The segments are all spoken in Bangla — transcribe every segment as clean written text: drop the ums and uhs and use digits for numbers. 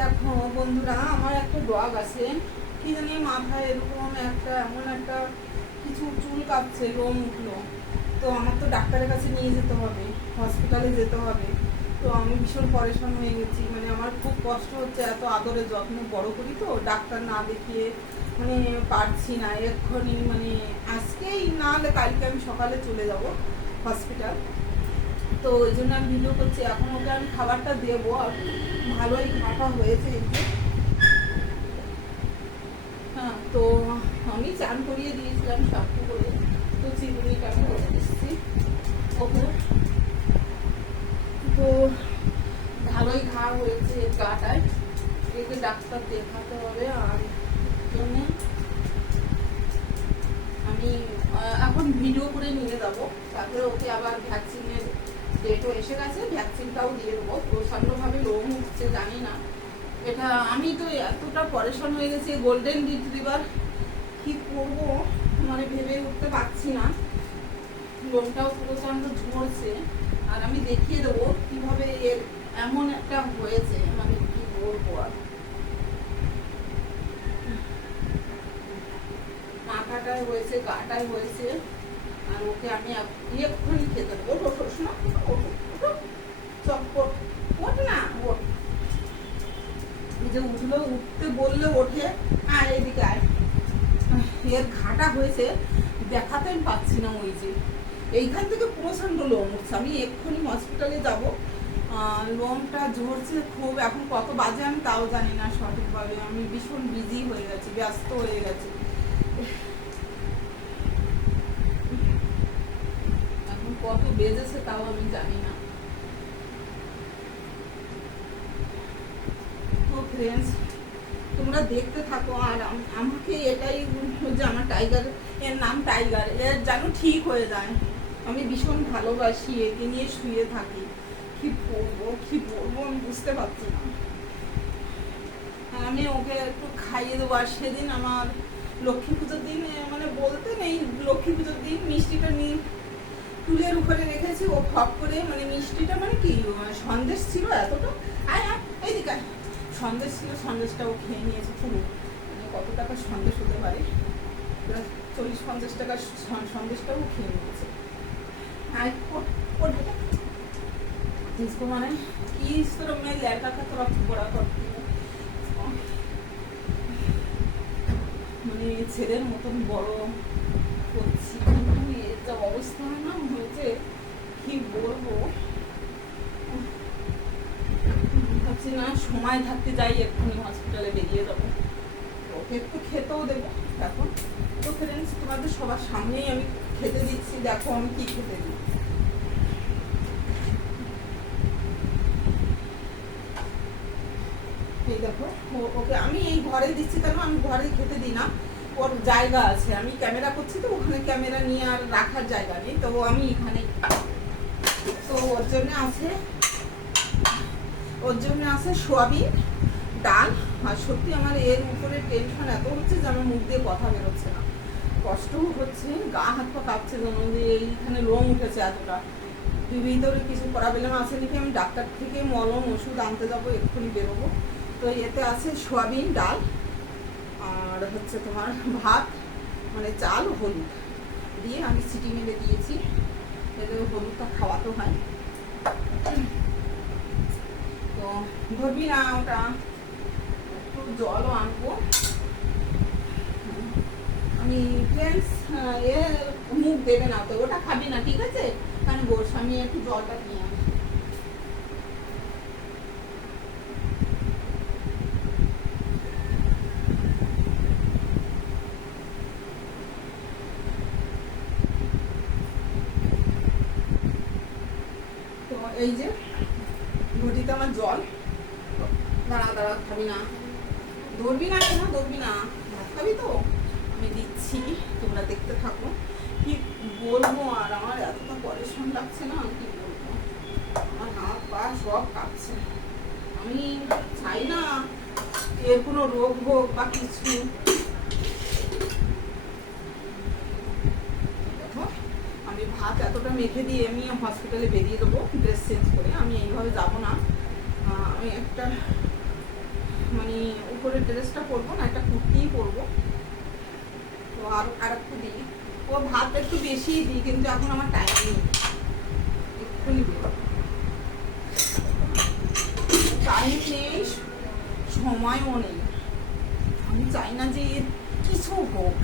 দেখো বন্ধুরা, আমার একটা ডগ আছে, কি জানি মাথায় এরকম একটা এমন একটা কিছু চুল কাটছে, লোম উঠলো। তো আমার তো ডাক্তারের কাছে নিয়ে যেতে হবে, হসপিটালে যেতে হবে। তো আমি ভীষণ পরেশান হয়ে গেছি, মানে আমার খুব কষ্ট হচ্ছে, এত আদরে যত্ন বড় করি তো ডাক্তার না দেখিয়ে মানে পারছি না এক্ষুনি, মানে আজকেই না হলে কালকে আমি সকালে চলে যাব হসপিটাল। তো ওই জন্য আমি ভিডিও করছি। এখন ওকে আমি খাবারটা দেবো, আর ভালোই ঘাটা হয়েছে এই যে। হ্যাঁ, তো আমি চান করিয়ে দিয়েছিলাম শ্যাম্পু করে, তো চিরুনিটা আমি করে দিচ্ছি ওকে। তো ভালোই ঘা হয়েছে গাটায়, একে ডাক্তার দেখাতে হবে। আর জন্য আমি এখন ভিডিও করে নিয়ে যাবো, তারপরে ওকে আবার ভ্যাকসিনের ডেটও এসে গেছে, ভ্যাকসিনটাও দিয়ে দেবো। প্রচণ্ডভাবে লোম উঠছে, জানি না এটা, আমি তো এতটা পরেশান হয়ে গেছি। গোল্ডেন রিট্রিভার কি করবো মানে ভেবে উঠতে পারছি না, লোমটাও প্রচণ্ড ঝরছে। আর আমি দেখিয়ে দেবো কিভাবে এর এমন একটা হয়েছে, মানে কি বলবো। আর মাথাটায় হয়েছে, গাটায় হয়েছে। আর ওকে আমি এক্ষুনি খেতে দেবো। ওঠো শোনা, চটপট ওঠ না, ওঠ। যে উঠলো, উঠতে বললে ওঠে। আর এদিকে আয়, এর ঘাটা হয়েছে, দেখাতে আমি পাচ্ছি না। ওই যে এইখান থেকে প্রচণ্ড লোম উঠছে, আমি এক্ষুনি হসপিটালে যাব। লোমটা ঝরছে খুব। এখন কত বাজে আমি তাও জানি না সঠিকভাবে, আমি ভীষণ বিজি হয়ে গেছি, ব্যস্ত হয়ে গেছি। এখন কত বেজেছে তাও আমি জানি না। তো ফ্রেন্ডস, তোমরা দেখতে থাকো। আর আমাকে এটাই যে আমার টাইগার, এর নাম টাইগার, এর যেন ঠিক হয়ে যায়। আমি ভীষণ ভালোবাসি, একে নিয়ে শুয়ে থাকি। কি বলবো আমি বুঝতে পারছি না। আমি ওকে একটু খাইয়ে দেবো। আর সেদিন আমার লক্ষ্মী পুজোর দিন, মানে বলতে নেই, লক্ষ্মী পুজোর দিন মিষ্টিটা নিয়ে টুলের উপরে রেখেছি। ও ফপ করে, মানে মিষ্টিটা মানে কি সন্দেশ ছিল এতটা, আয় আয় এইদিকে, সন্দেশ ছিল, সন্দেশটাও খেয়ে নিয়েছে পুরো। মানে কত টাকা সন্দেশ হতে পারে, 40-50 টাকার সন্দেশটাও খেয়ে নিয়েছে। আয় इसको মানে কি তোর मैं लड़का का तरफ बड़ा करती हूँ, মানে ছেলের মতন বড় করছি, কিন্তু এর যা অবস্থা না হয়েছে কি বলবো। ভাবছি না সময় থাকতে যাই, এক্ষুনি হসপিটালে বেরিয়ে যাবো, ওকে একটু খেতেও দেবো এখন। তো ফ্রেন্ডস, তোমাদের সবার সামনেই আমি খেতে দিচ্ছি, দেখো আমি কি খেতে দিই। এই দেখো, ওকে আমি এই ঘরে দিচ্ছি। কেন আমি ঘরে খেতে দিই না, ওর জায়গা আছে, আমি ক্যামেরা করছি তো ওখানে ক্যামেরা নিয়ে আর রাখার জায়গা নেই, তো আমি এখানে। তো ওর জন্য আছে সোয়াবিন ডাল। আর সত্যি আমার এর উপরে টেনশন এত হচ্ছে যে আমার মুখ দিয়ে কথা বেরোচ্ছে না, কষ্টও হচ্ছে, গা হাত পা কাঁপছে, যেন যে এইখানে লোম উঠেছে এতটা। ভিতরে কিছু প্রবলেম আছে নাকি, আমি ডাক্তার থেকে মলম ওষুধ আনতে যাবো, এক্ষুনি বেরোবো। তো এতে আছে সোয়াবিন ডাল, আর হচ্ছে তোমার ভাত, মানে চাল হলুদ দিয়ে আমি সিটি মেরে দিয়েছি, এতে হলুদটা খাওয়াতে হয়। তো ধরবি না ওটা, একটু জলও আনবো আমি। ফ্রেন্ডস, এ মুখ দেবে না তো, ওটা খাবি না, ঠিক আছে? কারণ গোস্বামী একটু জলটা নিয়ে আসি। তো এই যে ঘটিতে আমার জল, দাঁড়া খাবি না, ধরবি না কেন, ধরবি না, খাবি তো, আমি দিচ্ছি, তোমরা দেখতে থাকো। কি বলবো, আর আমার এতটা পরেশান লাগছে না, কি বলবো, আমার হাত পা সব কাঁপছে। আমি চাই না এর কোনো রোগ হোক বা কিছু। দেখো, আমি ভাত এতটা মেখে দিয়ে আমি হসপিটালে বেরিয়ে দেবো ড্রেস চেঞ্জ করে, আমি এইভাবে যাবো না। আমি একটা মানে উপরের ড্রেসটা পরবো না, একটা কুর্তিই পরবো। তো আর একটু দিই, ও ভাত একটু বেশিই দিই, কিন্তু এখন আমার টাইম নেই, এক্ষুনি বেরোবো। টাইম নেই, সময়ও নেই। আমি চাই না যে এর কিছু হোক,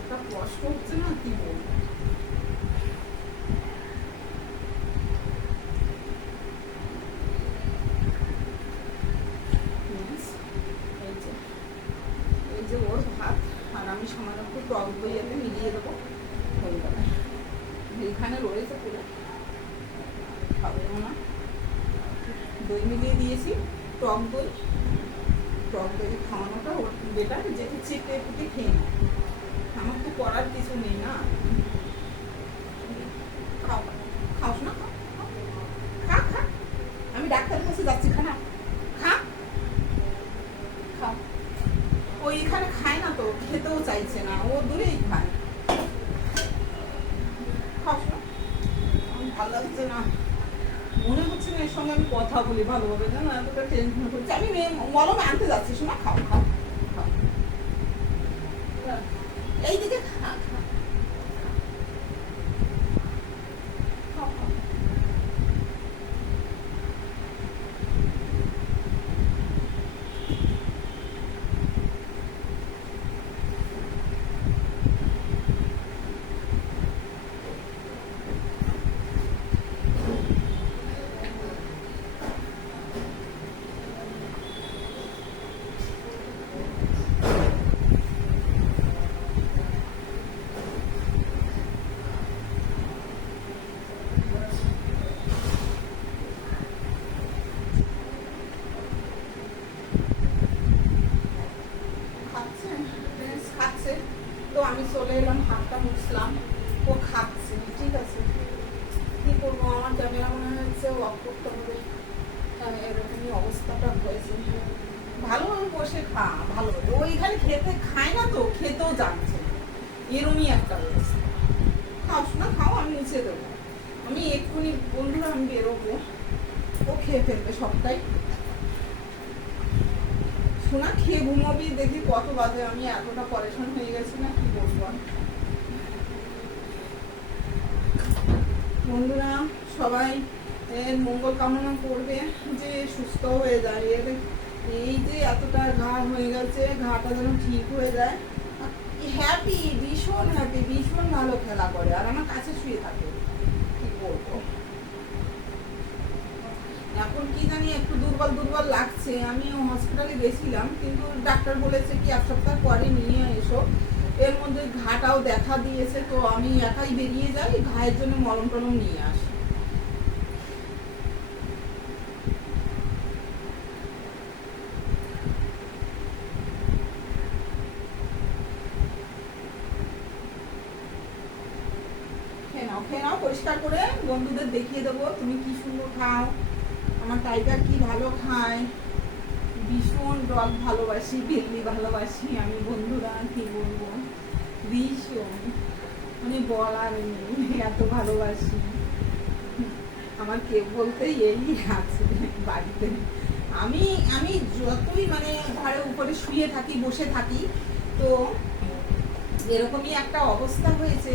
একটা কষ্ট হচ্ছে না, কি বলবো। এই যে ওর ভাত, আর আমি সামান্য একটু টক দই এতে মিলিয়ে দেবো, হয়ে যাবে। এখানে রয়েছে পুরো, খাবেও না, দই মিলিয়ে দিয়েছি, টক দই। টক দই খাওয়ানোটা ওর বেটার, যেটা চেপে পুটে খেয়ে নেয়, আমার তো করার কিছু নেই না। খাও, খাওস না, খা খা, আমি ডাক্তারের কাছে যাচ্ছি, খা না, খা খাও। ও এখানে খায় না তো, খেতেও চাইছে না, ও দূরেই খায়। খাওস না, আমার ভালো লাগছে না, মনে হচ্ছে না এর সঙ্গে আমি কথা বলি ভালোভাবে, জানো এতটা টেনশন করছে। আমি মলম আনতে যাচ্ছি, শোনা, খাও খাও খাও, এইদিকে খা খা, খাও খাও। খাচ্ছে, তো আমি চলে এলাম, হাতটা মুছলাম, ও খাচ্ছে, ঠিক আছে। কি করবো, আমার ক্যামেরা মনে হচ্ছে ওয়াক করতে হবে, এরকমই অবস্থাটা হয়েছে। ভালোভাবে বসে খা, ভালোভাবে। ওইখানে খেতে খায় না তো, খেতেও জানছে না, এরমই একটা অবস্থা। খাও না, খাও, আমি মুছে দেবো। আমি এক্ষুনি বন্ধুরা আমি বেরোবো, ও খেয়ে ফেলবে সবটাই। শোনা, খেয়ে ঘুমাবি, দেখি কত বাজে, আমি এতটা পরেশান হয়ে গেছি না, কি বলবো। বন্ধুরা সবাই এর মঙ্গল কামনা করবে, যে সুস্থ হয়ে যায়, এর এই যে এতটা ঘা হয়ে গেছে, ঘাটা যেন ঠিক হয়ে যায়। হ্যাপি, ভীষণ হ্যাপি, ভীষণ ভালো খেলা করে, আর আমার কাছে শুয়ে থাকে, কি বলবো। এখন কি জানি একটু দুর্বল দুর্বল লাগছে। আমি হসপিটালে গেছিলাম, কিন্তু ডাক্তার বলেছে কি 1 সপ্তাহ পরে নিয়ে এসো। এর মধ্যে ঘাটাও দেখা দিয়েছে, তো আমি একাই বেরিয়ে যাই, ঘায়ের জন্য মলম টলম নিয়ে আসি। খেয়ে নাও পরিষ্কার করে, বন্ধুদের দেখিয়ে দেবো তুমি কি সুন্দর খাও। আমার টাইগার কি ভালো খায়, ভীষণ ডগ ভালোবাসি, বিল্লি ভালোবাসি আমি, বন্ধুরা কি বলবো, ভীষণ, মানে বলার নেই, এত ভালোবাসি। আমার কে বলতে এই আছে বাড়িতে। আমি আমি যতই মানে ঘরে উপরে শুয়ে থাকি, বসে থাকি, তো এরকমই একটা অবস্থা হয়েছে,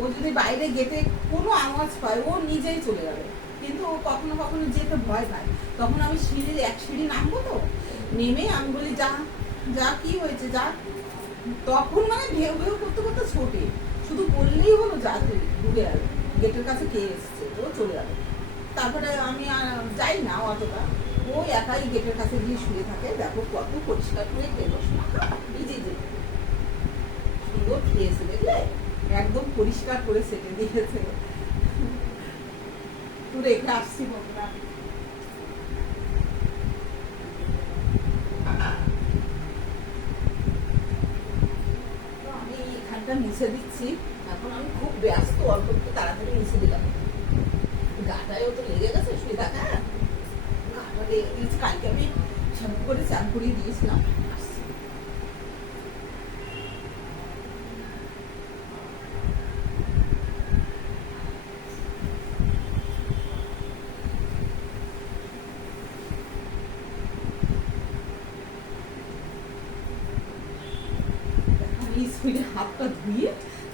ও যদি বাইরে গেটে কোনো আওয়াজ পায়, ও নিজেই চলে যাবে। কিন্তু ও কখনো কখনো যেতে ভয় পায়, তখন আমি এক সিঁড়ি নামবো, তো নেমে আমি বলি যা যা, কি হয়েছে যা, তখন মানে ভেউ ভেউ করতে করতে ছোটে, শুধু বললেই হলো যা, তুই ঢুকে যাবে, গেটের কাছে কে এসছে, ও চলে যাবে। তারপরে আমি যাই না অতটা, ও একাই গেটের কাছে গিয়ে শুয়ে থাকে। দেখো কত পরিষ্কার করে খেলো, নিজে যে সুন্দর খেয়েছে, দেখলে একদম পরিষ্কার করে সেটে দিয়েছে। তো রেখে আসছি বন্ধুরা। আমি এখানটা মুছে দিচ্ছি, এখন আমি খুব ব্যস্ত, অল্প একটু তাড়াতাড়ি মুছে দিলাম। গাটায়ও তো লেগে গেছে, শুয়ে থাকা গাটা লেগে গেছে, কালকে আমি শ্যাম্পু করে চান করিয়ে দিয়েছিলাম। হাতটা ধুয়ে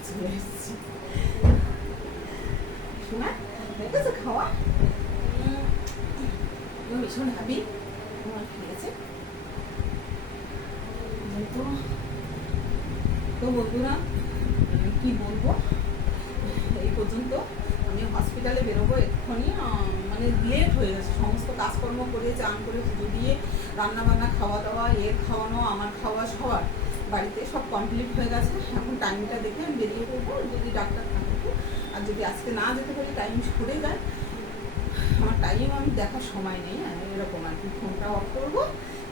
চলে এসেছি। শোনা দেখেছো খাওয়া ভীষণ হ্যাপি আমার খেয়েছে। তো বন্ধুরা কি বলবো, এই পর্যন্ত। আমি হসপিটালে বেরোবো এক্ষুনি, মানে লেট হয়ে গেছে। সমস্ত কাজকর্ম করে চান করে পুজো দিয়ে রান্না বান্না খাওয়া দাওয়া এর খাওয়ানো আমার খাওয়া সবার বাড়িতে সব কমপ্লিট হয়ে গেছে। এখন টাইমটা দেখে আমি বেরিয়ে পড়বো, যদি ডাক্তার থাকে। আর যদি আজকে না যেতে পারি, টাইম সরে যায়, আমার টাইম আমি দেখার সময় নেই, এরকম আর কি। ফোনটা অফ করবো,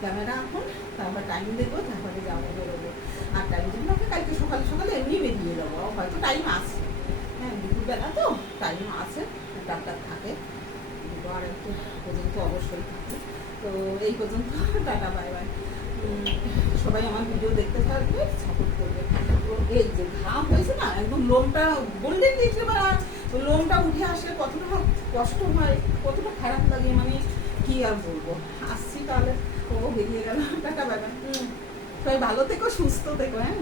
ক্যামেরা এখন, তারপর টাইম দেখবো, তারপরে যাবো, বেরোবো। আর টাইম জন্য কালকে সকালে সকালে এমনি বেরিয়ে যাবো, হয়তো টাইম আছে, হ্যাঁ দুপুরবেলা তো টাইম আছে, ডাক্তার থাকে দুটো আর একটু পর্যন্ত অবশ্যই থাকে। তো এই পর্যন্ত, টাটা বাই বাই। সবাই আমার ভিডিও দেখতে থাকবে, সাপোর্ট করবে। তো এই যে ঘাম হয়েছে না, একদম লোমটা গোল্ডেন দিয়েছে, বা লোমটা উঠে আসলে কতটা কষ্ট হয়, কতটা খারাপ লাগে, মানে কি আর বলবো। আসছি তাহলে, ও বেরিয়ে গেল, টাটা বাই বাই। সবাই ভালো থেকো, সুস্থ থেকো, হ্যাঁ।